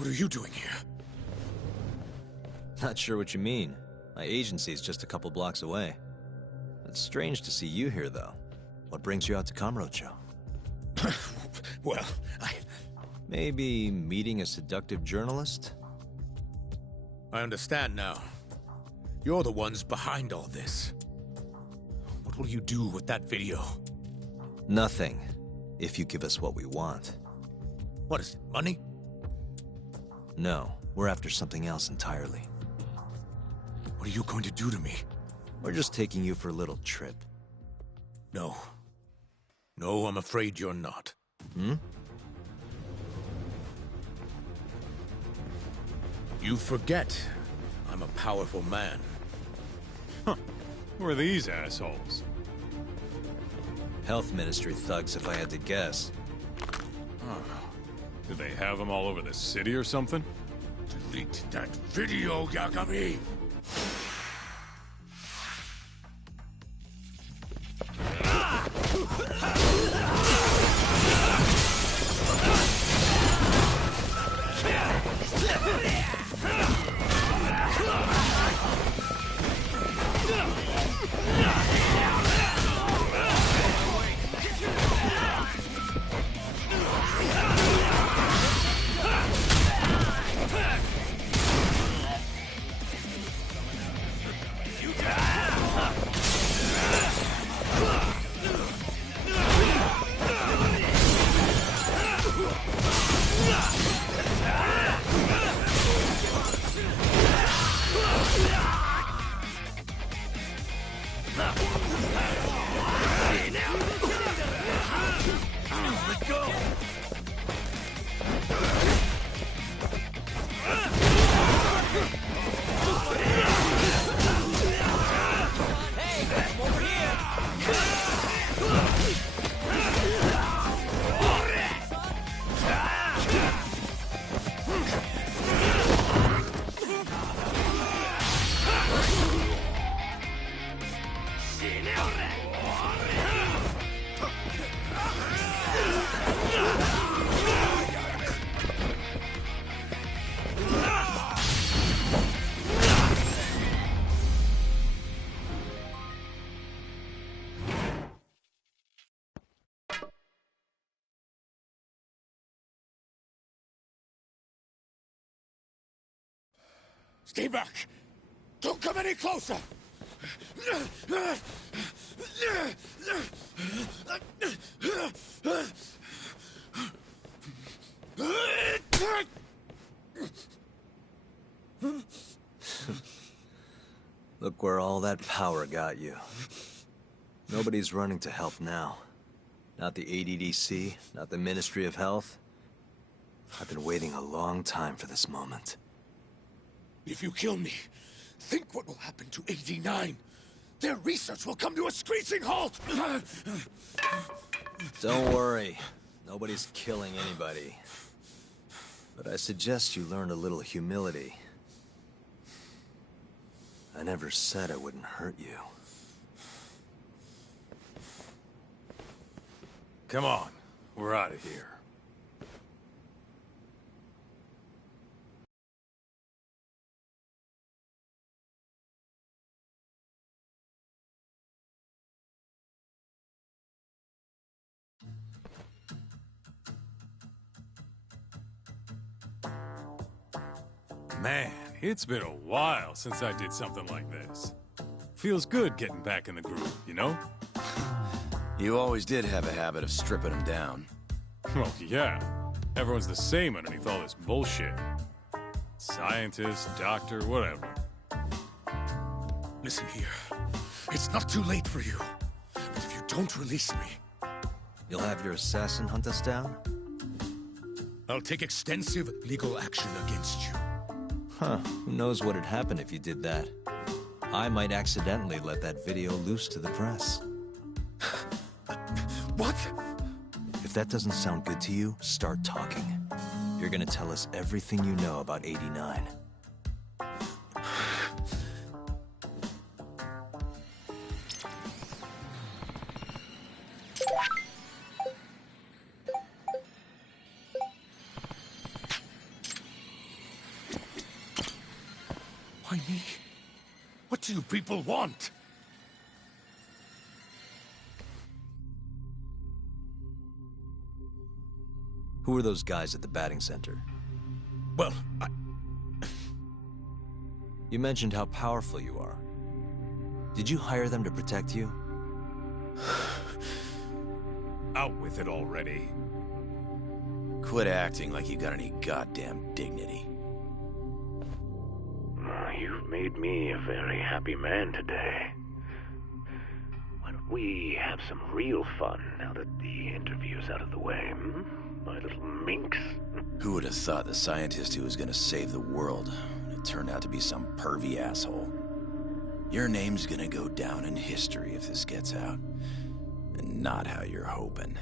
What are you doing here? Not sure what you mean. My agency's just a couple blocks away. It's strange to see you here, though. What brings you out to Kamurocho? Well, Maybe meeting a seductive journalist? I understand now. You're the ones behind all this. What will you do with that video? Nothing, if you give us what we want. What is it, money? No, we're after something else entirely. What are you going to do to me? We're just taking you for a little trip. No. No, I'm afraid you're not. Hmm? You forget. I'm a powerful man. Huh. Who are these assholes? Health Ministry thugs, if I had to guess. Do they have them all over the city or something? Delete that video, Yagami! Stay back! Don't come any closer! Look where all that power got you. Nobody's running to help now. Not the ADDC, not the Ministry of Health. I've been waiting a long time for this moment. If you kill me, think what will happen to 89. Their research will come to a screeching halt! Don't worry. Nobody's killing anybody. But I suggest you learn a little humility. I never said I wouldn't hurt you. Come on, we're out of here. Man, it's been a while since I did something like this. Feels good getting back in the groove, you know? You always did have a habit of stripping them down. Well, yeah. Everyone's the same underneath all this bullshit. Scientist, doctor, whatever. Listen here. It's not too late for you. But if you don't release me, You'll have your assassin hunt us down? I'll take extensive legal action against you. Huh, who knows what'd happen if you did that? I might accidentally let that video loose to the press. What? If that doesn't sound good to you, start talking. You're gonna tell us everything you know about 89. me? What do you people want? Who are those guys at the batting center? Well, You mentioned how powerful you are. Did you hire them to protect you? Out with it already. Quit acting like you got any goddamn dignity. You've made me a very happy man today. Why don't we have some real fun now that the interview's out of the way, hmm? My little minx. Who would have thought the scientist who was gonna save the world it turned out to be some pervy asshole? Your name's gonna go down in history if this gets out. And not how you're hoping.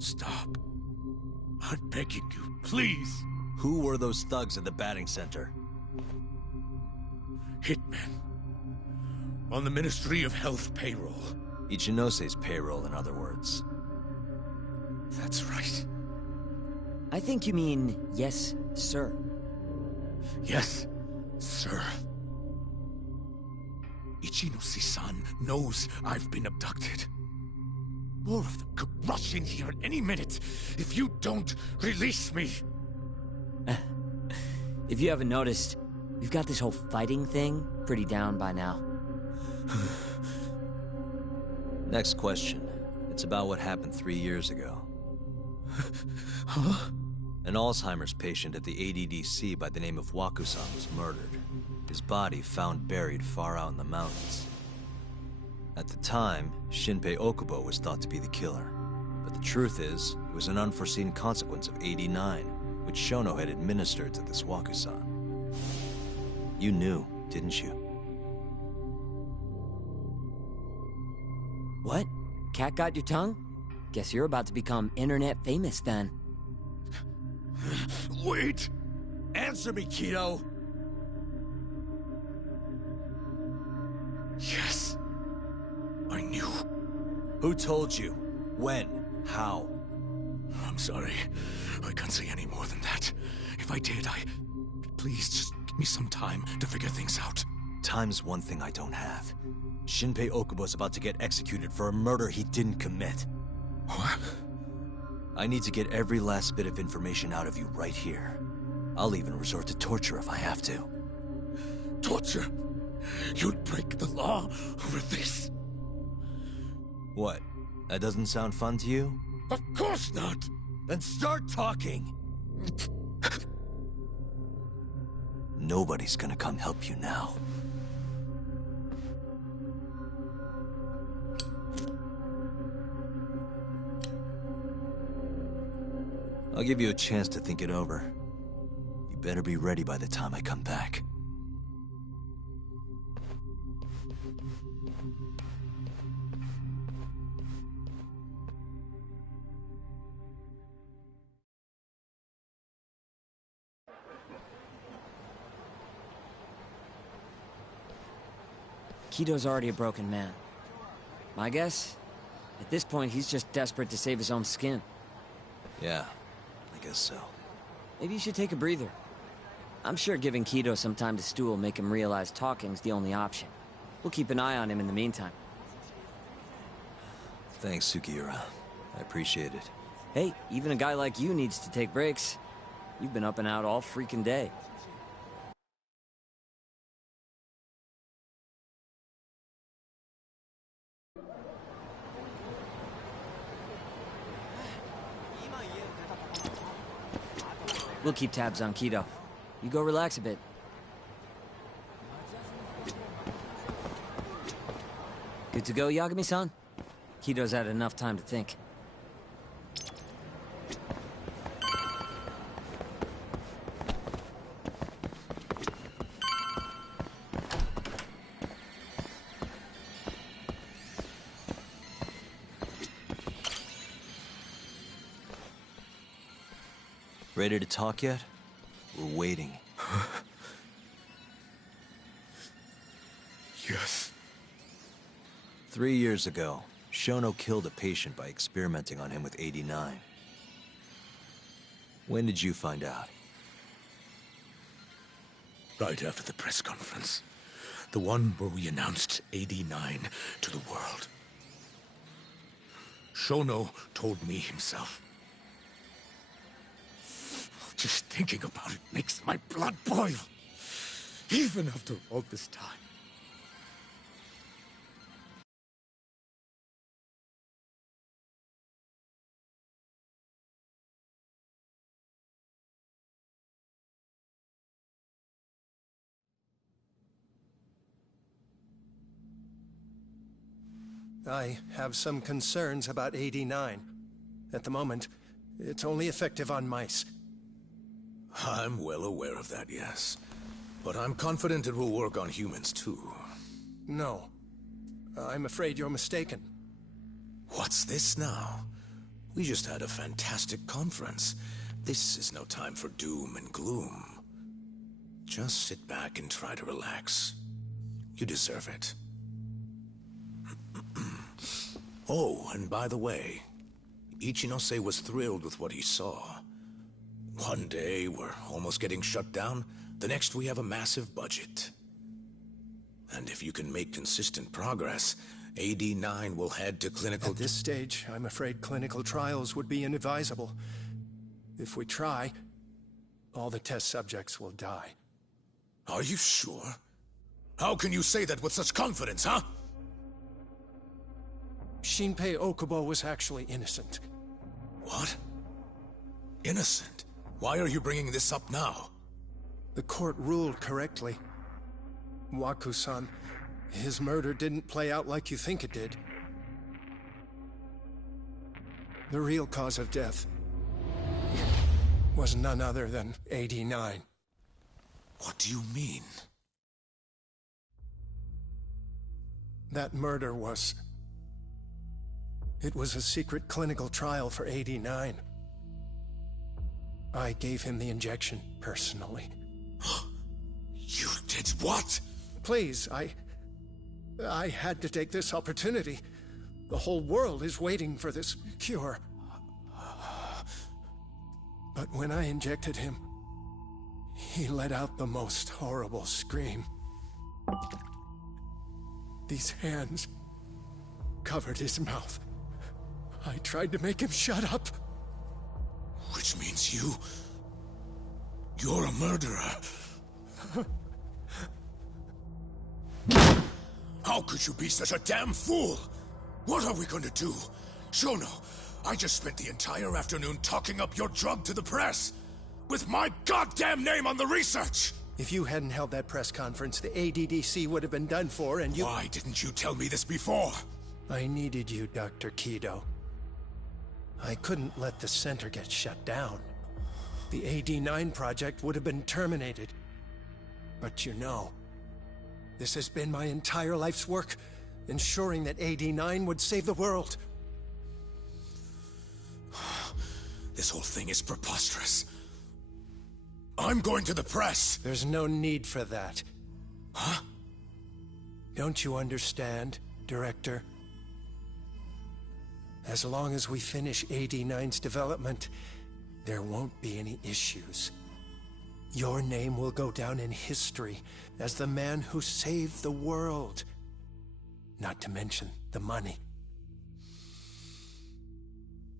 stop. I'm begging you, please. Who were those thugs at the batting center? Hitmen. On the Ministry of Health payroll. Ichinose's payroll, in other words. That's right. I think you mean, yes, sir. Yes, sir. Ichinose-san knows I've been abducted. More of them could rush in here at any minute if you don't release me. If you haven't noticed, we've got this whole fighting thing pretty down by now. Next question. It's about what happened 3 years ago. Huh? An Alzheimer's patient at the ADDC by the name of Waku-san was murdered. His body found buried far out in the mountains. At the time, Shinpei Okubo was thought to be the killer. But the truth is, it was an unforeseen consequence of 89, which Shono had administered to this Waku-san. You knew, didn't you? What? Cat got your tongue? Guess you're about to become internet famous then. Wait! Answer me, Kido! Yes. I knew. Who told you? When? How? I'm sorry. I can't say any more than that. If I did, Please, just give me some time to figure things out. Time's one thing I don't have. Shinpei Okubo's about to get executed for a murder he didn't commit. What? I need to get every last bit of information out of you right here. I'll even resort to torture if I have to. Torture? You'd break the law over this? What? That doesn't sound fun to you? Of course not! Then start talking! Nobody's gonna come help you now. I'll give you a chance to think it over. You better be ready by the time I come back. Kido's already a broken man. My guess? At this point, he's just desperate to save his own skin. Yeah, I guess so. Maybe you should take a breather. I'm sure giving Kido some time to stew will make him realize talking's the only option. We'll keep an eye on him in the meantime. Thanks, Sugiura. I appreciate it. Hey, even a guy like you needs to take breaks. You've been up and out all freaking day. We'll keep tabs on Kido. You go relax a bit. Good to go, Yagami-san? Kido's had enough time to think. Ready to talk yet? We're waiting. Yes. 3 years ago, Shono killed a patient by experimenting on him with 89. When did you find out? Right after the press conference. The one where we announced AD9 to the world. Shono told me himself. Just thinking about it makes my blood boil. Even after all this time. I have some concerns about AD9. At the moment, it's only effective on mice. I'm well aware of that, yes. But I'm confident it will work on humans, too. No. I'm afraid you're mistaken. What's this now? We just had a fantastic conference. This is no time for doom and gloom. Just sit back and try to relax. You deserve it. Oh, and by the way, Ichinose was thrilled with what he saw. One day, we're almost getting shut down. The next, we have a massive budget. And if you can make consistent progress, AD9 will head to clinical... At this stage, I'm afraid clinical trials would be inadvisable. If we try, all the test subjects will die. Are you sure? How can you say that with such confidence, huh? Shinpei Okubo was actually innocent. What? Innocent? Why are you bringing this up now? The court ruled correctly. Waku-san, his murder didn't play out like you think it did. The real cause of death was none other than AD9. What do you mean? That murder was... It was a secret clinical trial for AD9. I gave him the injection, personally. You did what? Please, I had to take this opportunity. The whole world is waiting for this cure. But when I injected him, he let out the most horrible scream. These hands covered his mouth. I tried to make him shut up. Which means you're a murderer. How could you be such a damn fool? What are we going to do? Shono, I just spent the entire afternoon talking up your drug to the press. With my goddamn name on the research! If you hadn't held that press conference, the ADDC would have been done for, and you... Why didn't you tell me this before? I needed you, Dr. Kido. I couldn't let the center get shut down. The AD9 project would have been terminated. But you know, this has been my entire life's work, ensuring that AD9 would save the world. This whole thing is preposterous. I'm going to the press! There's no need for that. Huh? Don't you understand, Director? As long as we finish AD9's development, there won't be any issues. Your name will go down in history as the man who saved the world. Not to mention the money.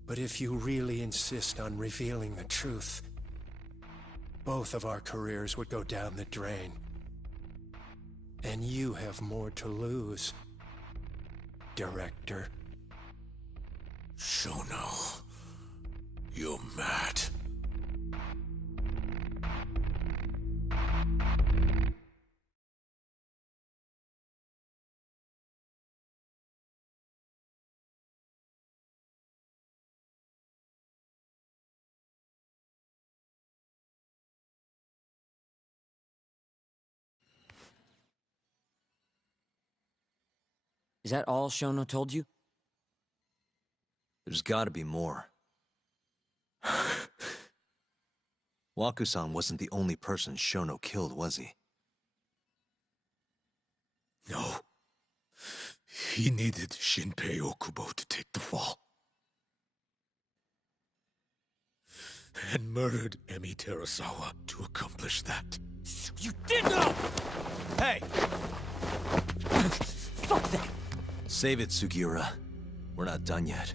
But if you really insist on revealing the truth, both of our careers would go down the drain. And you have more to lose, Director. Shono, you're mad. Is that all Shono told you? There's gotta be more. Waku-san wasn't the only person Shono killed, was he? No. He needed Shinpei Okubo to take the fall. and murdered Emi Terasawa to accomplish that. You did know! Hey! Fuck that! Save it, Sugiura. We're not done yet.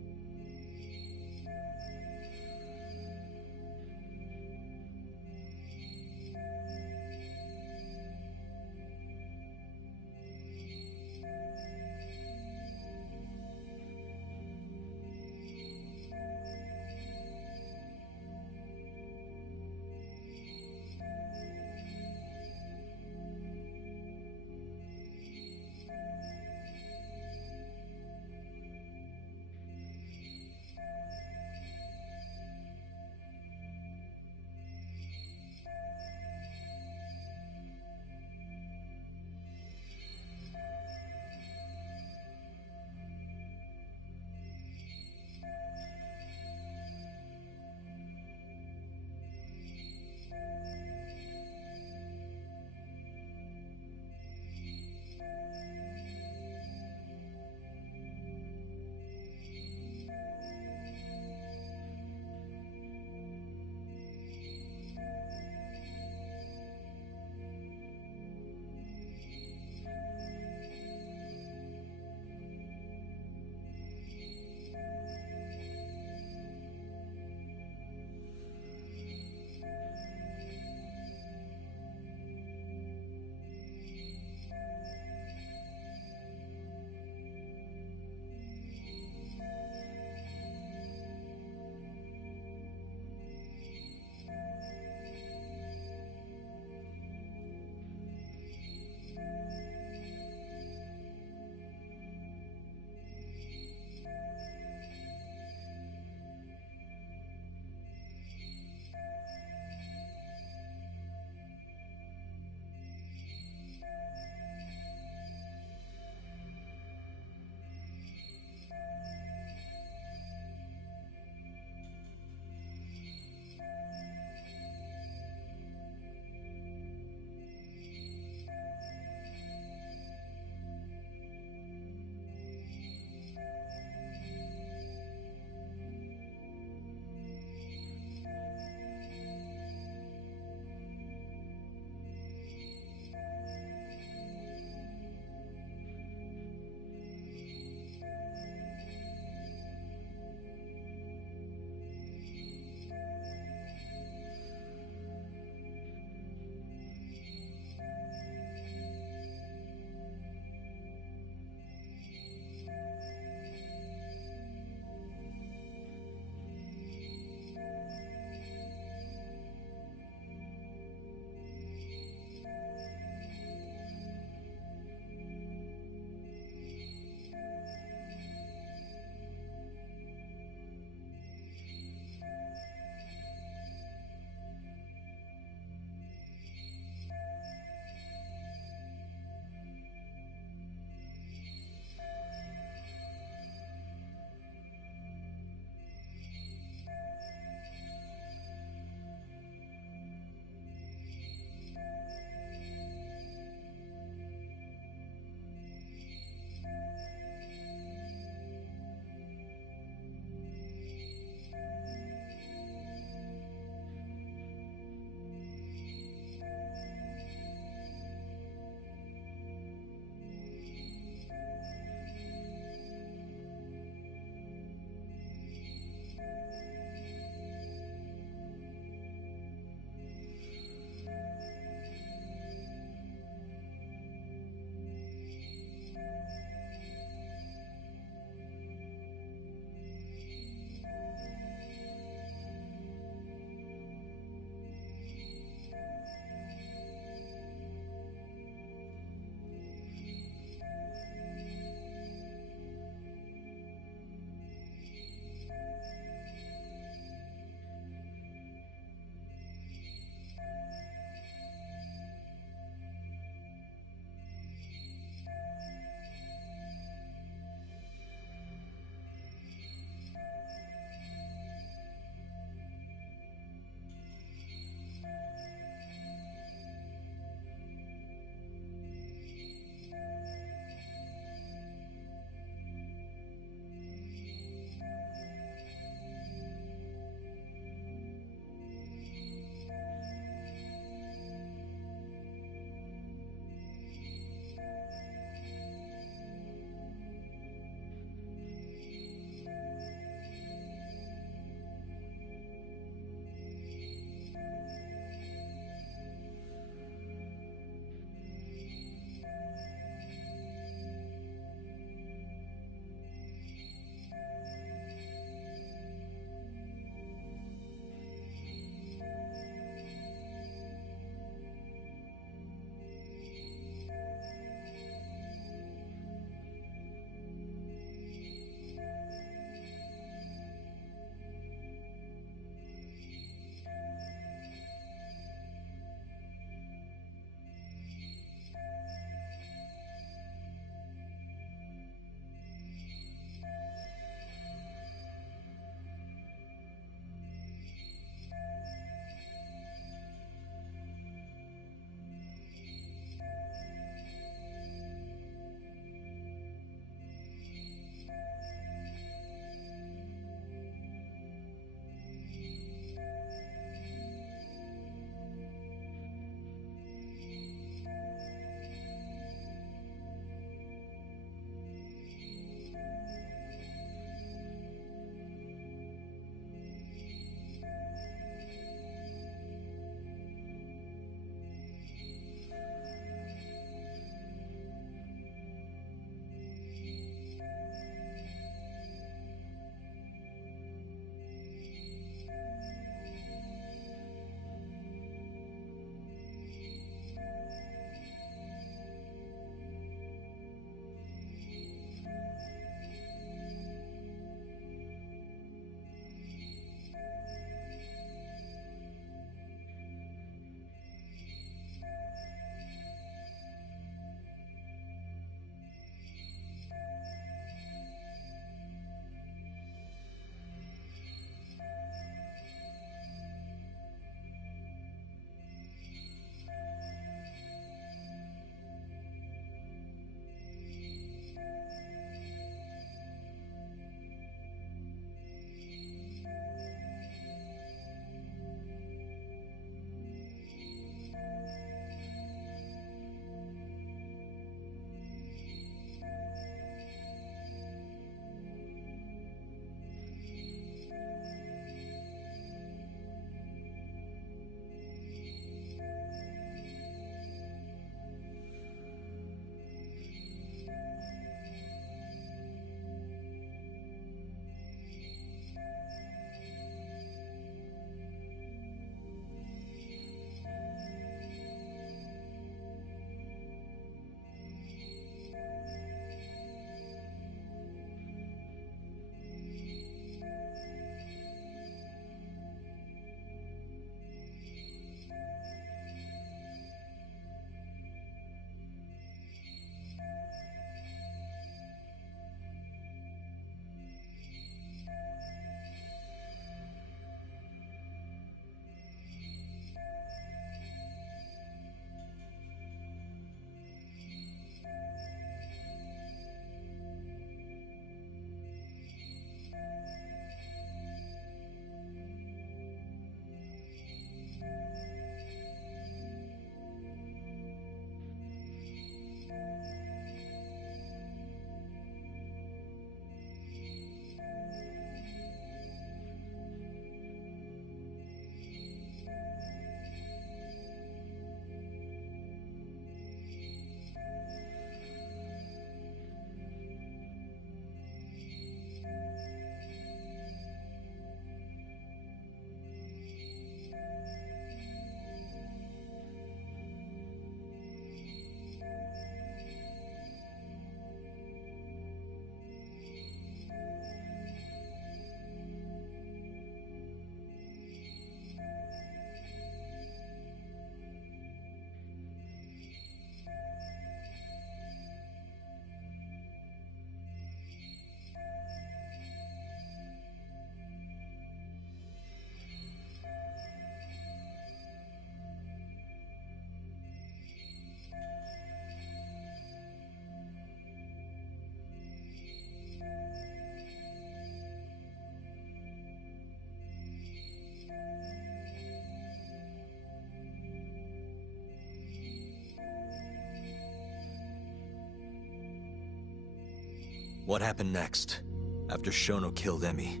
What happened next, after Shono killed Emmy?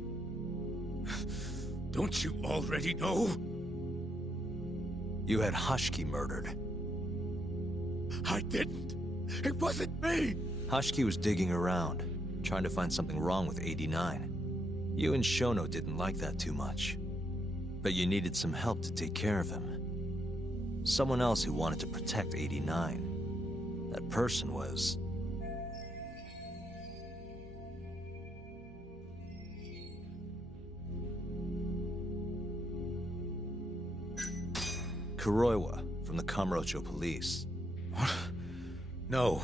Don't you already know? You had Hashiki murdered. I didn't. It wasn't me. Hashiki was digging around, trying to find something wrong with 89. You and Shono didn't like that too much. But you needed some help to take care of him. Someone else who wanted to protect 89. That person was... Kuroiwa, from the Kamurocho police. What? No,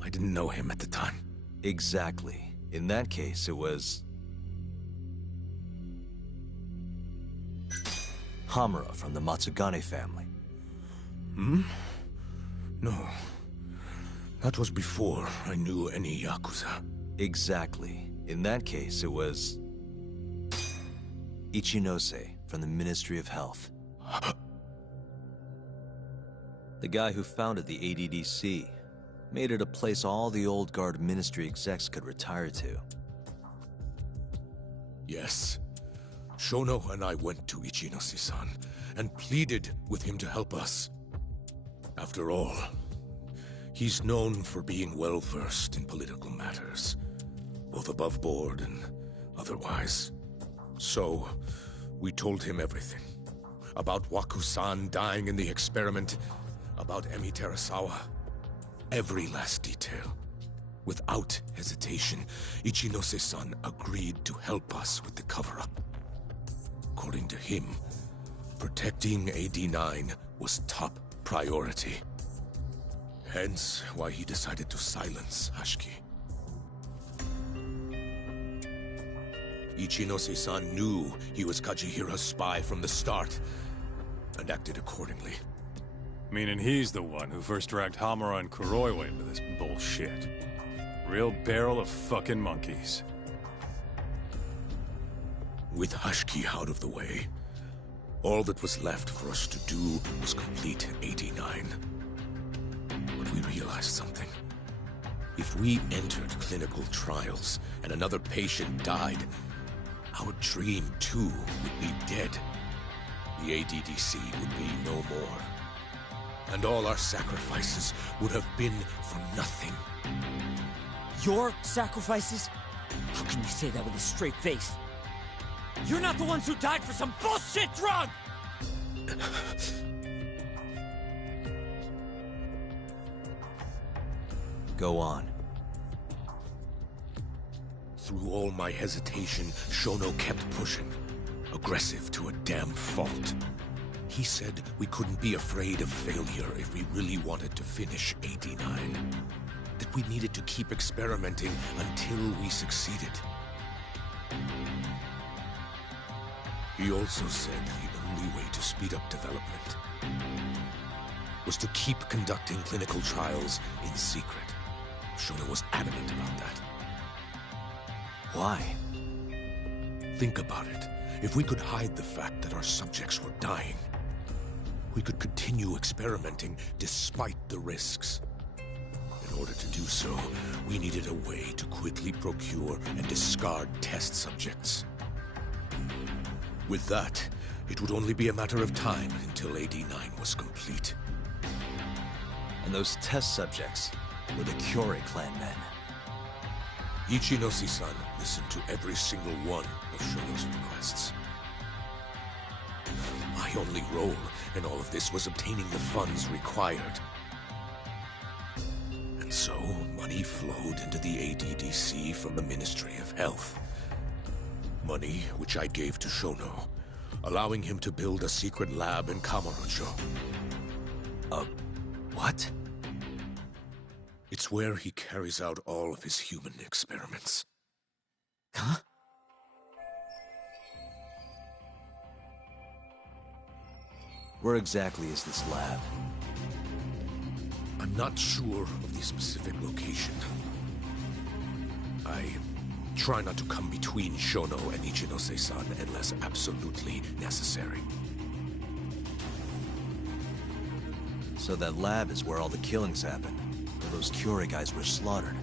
I didn't know him at the time. Exactly. In that case, it was... Hamura from the Matsugane family. Hmm? No. That was before I knew any Yakuza. Exactly. In that case, it was... Ichinose from the Ministry of Health. The guy who founded the ADDC made it a place all the old guard ministry execs could retire to. Yes. Shono and I went to Ichinose-san and pleaded with him to help us. After all, he's known for being well-versed in political matters, both above board and otherwise. So, we told him everything. About Waku-san dying in the experiment, about Emi Terasawa. Every last detail. Without hesitation, Ichinose-san agreed to help us with the cover-up. According to him, protecting AD9 was top priority. Hence, why he decided to silence Hashiki. Ichinose-san knew he was Kajihira's spy from the start, and acted accordingly. Meaning he's the one who first dragged Hamura and Kuroiwa into this bullshit. Real barrel of fucking monkeys. With Hashiki out of the way, all that was left for us to do was complete 89. But we realized something. If we entered clinical trials and another patient died, our dream too would be dead. The ADDC would be no more. And all our sacrifices would have been for nothing. Your sacrifices? How can you say that with a straight face? You're not the ones who died for some bullshit drug! Go on. Through all my hesitation, Shono kept pushing. Aggressive to a damn fault. He said we couldn't be afraid of failure if we really wanted to finish 89. That we needed to keep experimenting until we succeeded. He also said the only way to speed up development was to keep conducting clinical trials in secret. Shono was adamant about that. Why? Think about it. If we could hide the fact that our subjects were dying, we could continue experimenting despite the risks. In order to do so, we needed a way to quickly procure and discard test subjects. With that, it would only be a matter of time until AD9 was complete. And those test subjects were the Kyorei clan men. Ichinose-san listened to every single one of Shono's requests. My only role in all of this was obtaining the funds required. And so, money flowed into the ADDC from the Ministry of Health. Money which I gave to Shono, allowing him to build a secret lab in Kamurocho. What? It's where he carries out all of his human experiments. Huh? Where exactly is this lab? I'm not sure of the specific location. I try not to come between Shono and Ichinose-san unless absolutely necessary. So that lab is where all the killings happened, where those Kyorei guys were slaughtered.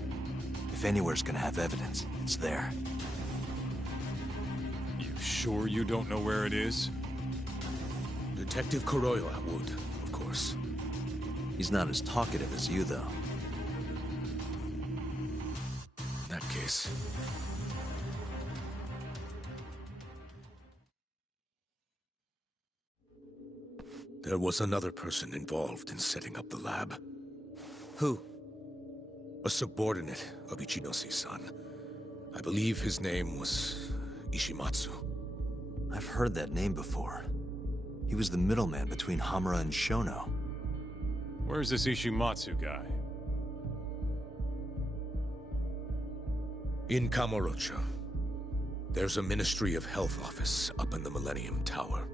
If if anywhere's gonna have evidence, it's there. You sure you don't know where it is? Detective Corolla would, of course. He's not as talkative as you, though. In that case... There was another person involved in setting up the lab. Who? A subordinate of Ichinosi's son. I believe his name was Ishimatsu. I've heard that name before. He was the middleman between Hamura and Shono. Where's this Ishimatsu guy? In Kamurocho. There's a Ministry of Health office up in the Millennium Tower.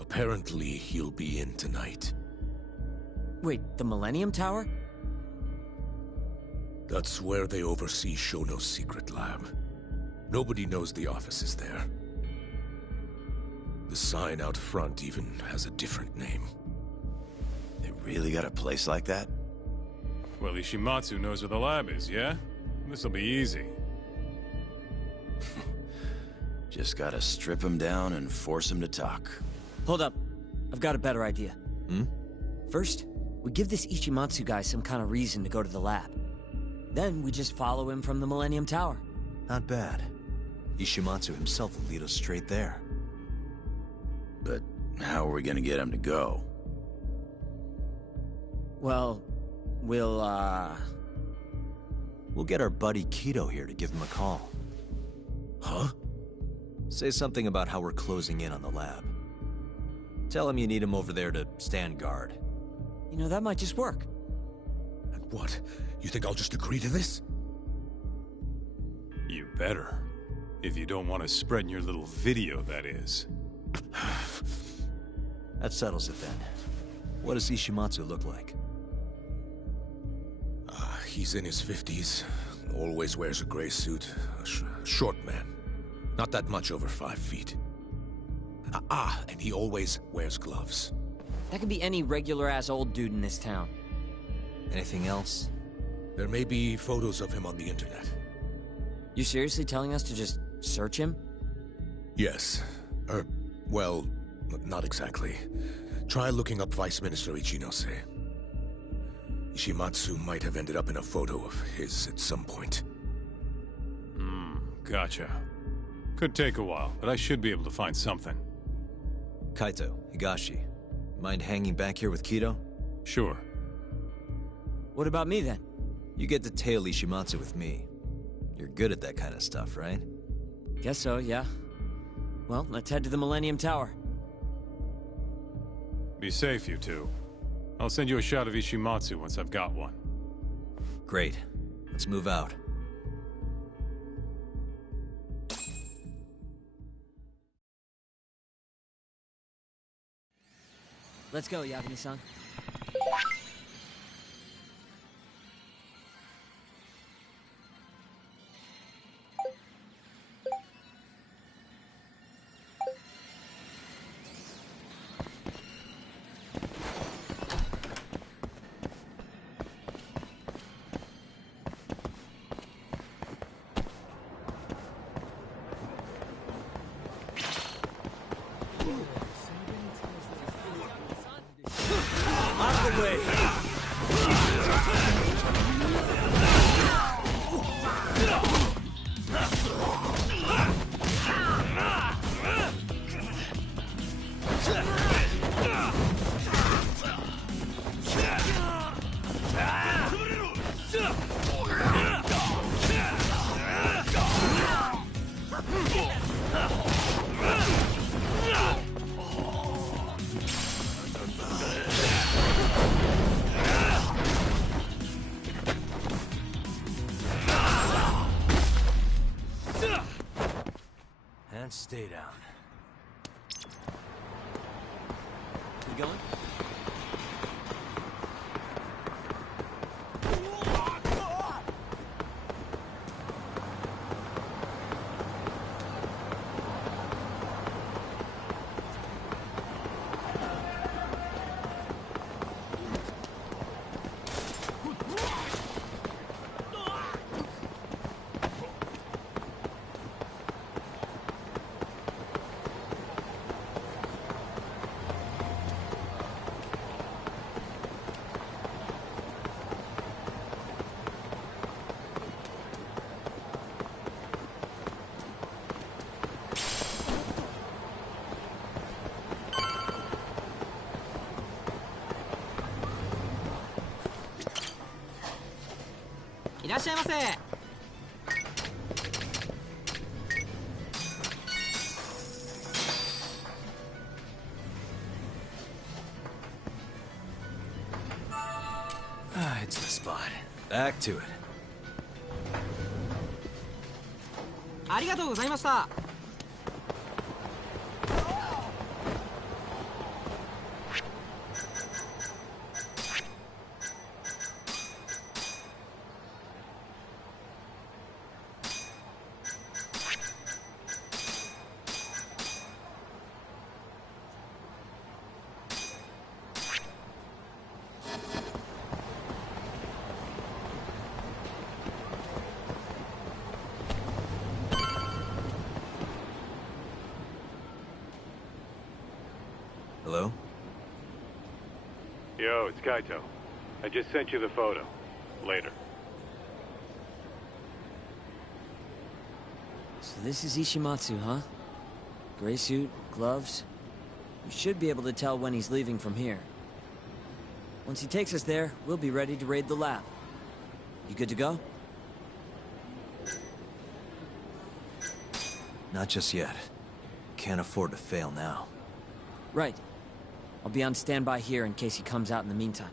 Apparently, he'll be in tonight. Wait, the Millennium Tower? That's where they oversee Shono's secret lab. Nobody knows the office is there. The sign out front even has a different name. They really got a place like that? Well, Ishimatsu knows where the lab is, yeah? This'll be easy. Just gotta strip him down and force him to talk. Hold up. I've got a better idea. Hmm? First, we give this Ichimatsu guy some kind of reason to go to the lab. Then we just follow him from the Millennium Tower. Not bad. Ishimatsu himself will lead us straight there. But how are we gonna get him to go? Well, we'll We'll get our buddy Kido here to give him a call. Huh? Say something about how we're closing in on the lab. Tell him you need him over there to stand guard. You know, that might just work. And what? You think I'll just agree to this? You better. If you don't want to spread in your little video, that is. That settles it then. What does Ishimatsu look like? He's in his 50s. Always wears a gray suit. A short man. Not that much over 5 feet. And he always wears gloves. That could be any regular-ass old dude in this town. Anything else? There may be photos of him on the internet. You seriously telling us to just search him? Yes. Well, not exactly. Try looking up Vice Minister Ichinose. Ishimatsu might have ended up in a photo of his at some point. Gotcha. Could take a while, but I should be able to find something. Kaito, Higashi, mind hanging back here with Kido? Sure. What about me, then? You get to tail Ishimatsu with me. You're good at that kind of stuff, right? Guess so, yeah. Well, let's head to the Millennium Tower. Be safe, you two. I'll send you a shot of Ishimatsu once I've got one. Great. Let's move out. Let's go, Yagami-san. And stay down. You going? らっしゃいませ。Ah, it's the spot. Back to it. ありがとうございました。Hello? Yo, it's Kaito. I just sent you the photo. Later. So this is Ishimatsu, huh? Gray suit, gloves. We should be able to tell when he's leaving from here. Once he takes us there, we'll be ready to raid the lab. You good to go? Not just yet. Can't afford to fail now. Right. I'll be on standby here in case he comes out in the meantime.